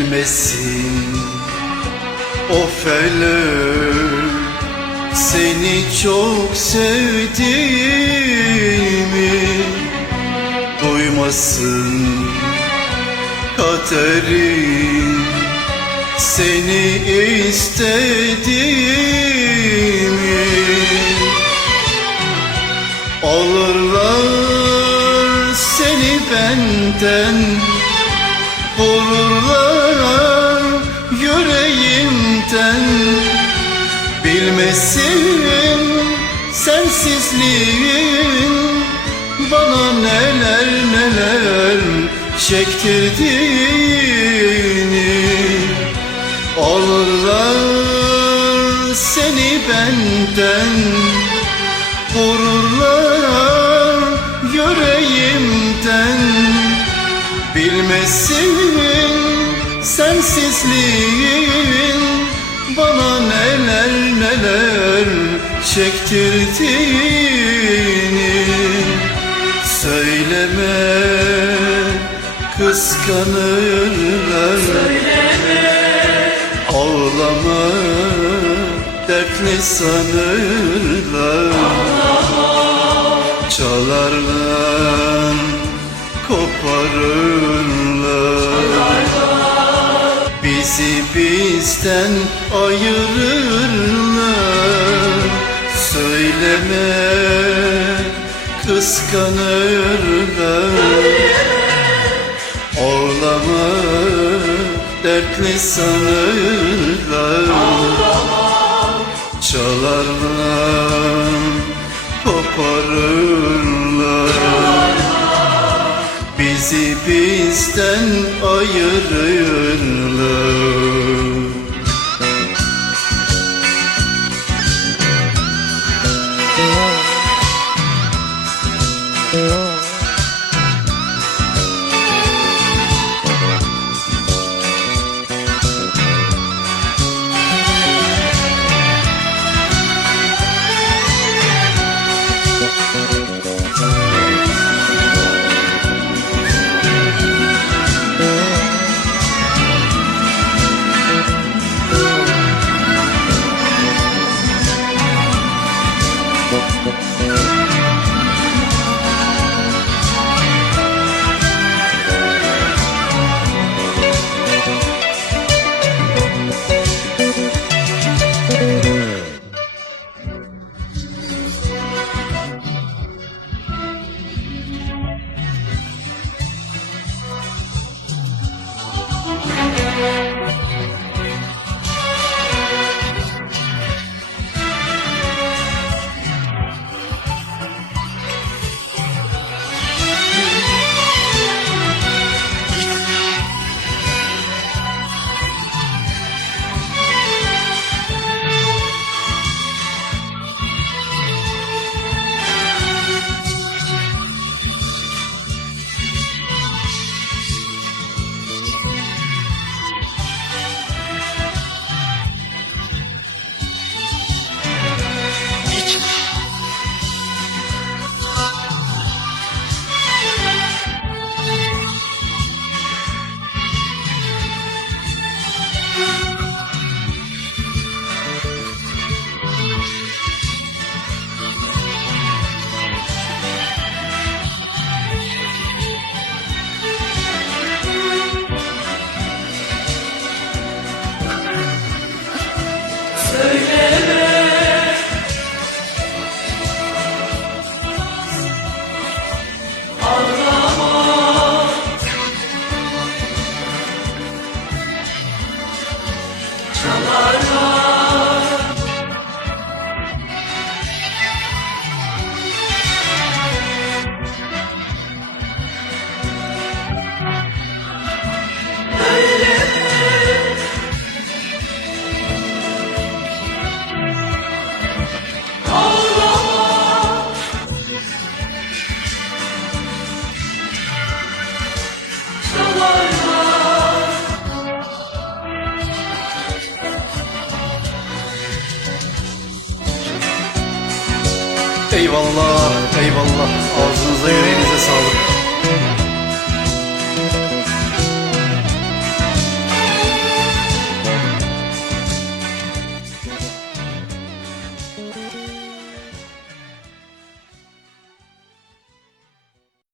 bilmesin O felek seni çok sevdiğimi Duymasın. Kaderin seni istediğimi Alırlar seni benden Vururlar yüreğimden Bilmesin sensizliğin Bana neler neler çektirdiğini. Alırlar seni benden Vururlar yüreğimden. Bilmesin sensizliğin Bana neler neler çektirdiğini Söyleme kıskanırlar. Ağlama dertli sanırlar. Çalarlar bizden ayırırlar Söyleme kıskanırlar. Ağlama dertli sanırlar. Çalarlar koparırlar. Bizi bizden ayırırlar Eyvallah, eyvallah. Ağzınıza yüreğinize sağlık.